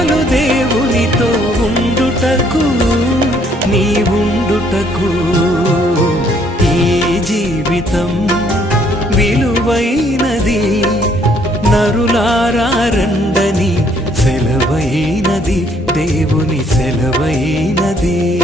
యుగాలు దేవునితో ఉండుటకు నీ ఉండుటకు ఈ జీవితం విలువైనది. నరులారండని సెలవైనది దేవుని సెలవైనది.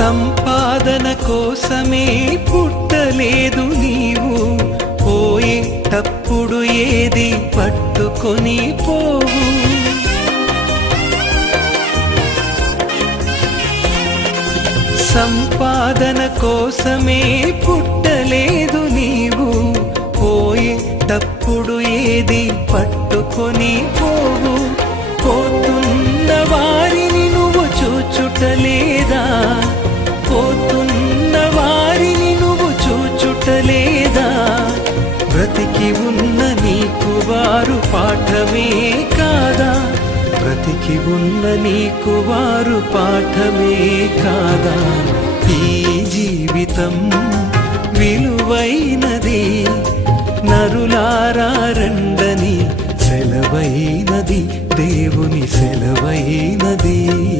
సంపాదన కోసమే పుట్టలేదు నీవు. పోయేటప్పుడు ఏది పట్టుకొని పోవు. సంపాదన కోసమే పుట్టలేదు నీవు. పోయేటప్పుడు ఏది పట్టుకొని పోవు. పోతున్న వారిని నువ్వు చూచుటలేదా? బ్రతికి ఉన్న నీకు వారు పాఠమే కాదా? ఈ జీవితం విలువైనది నరులారండని సెలవైనది దేవుని సెలవైనది.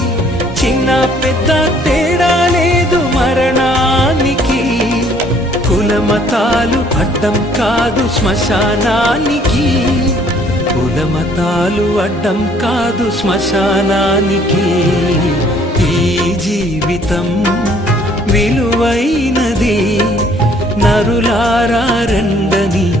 చిన్న పెద్ద తేడా లేదు మరణానికి. కులమతాలు అడ్డం కాదు శ్మశానానికి. కులమతాలు అడ్డం కాదు శ్మశానానికి. ఈ జీవితం విలువైనది. నరులారండని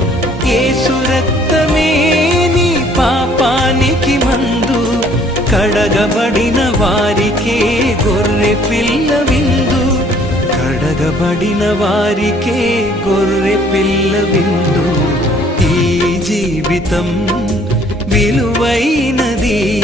ఏసు రక్తమే నీ పాపానికి మందు. కడగబడిన వారికే గొర్రె పిల్ల విందు. కడగబడిన వారికే గొర్రె పిల్ల విందు. ఈ జీవితం విలువైనది.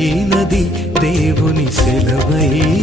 సెలవైనది దేవుని సెలవై.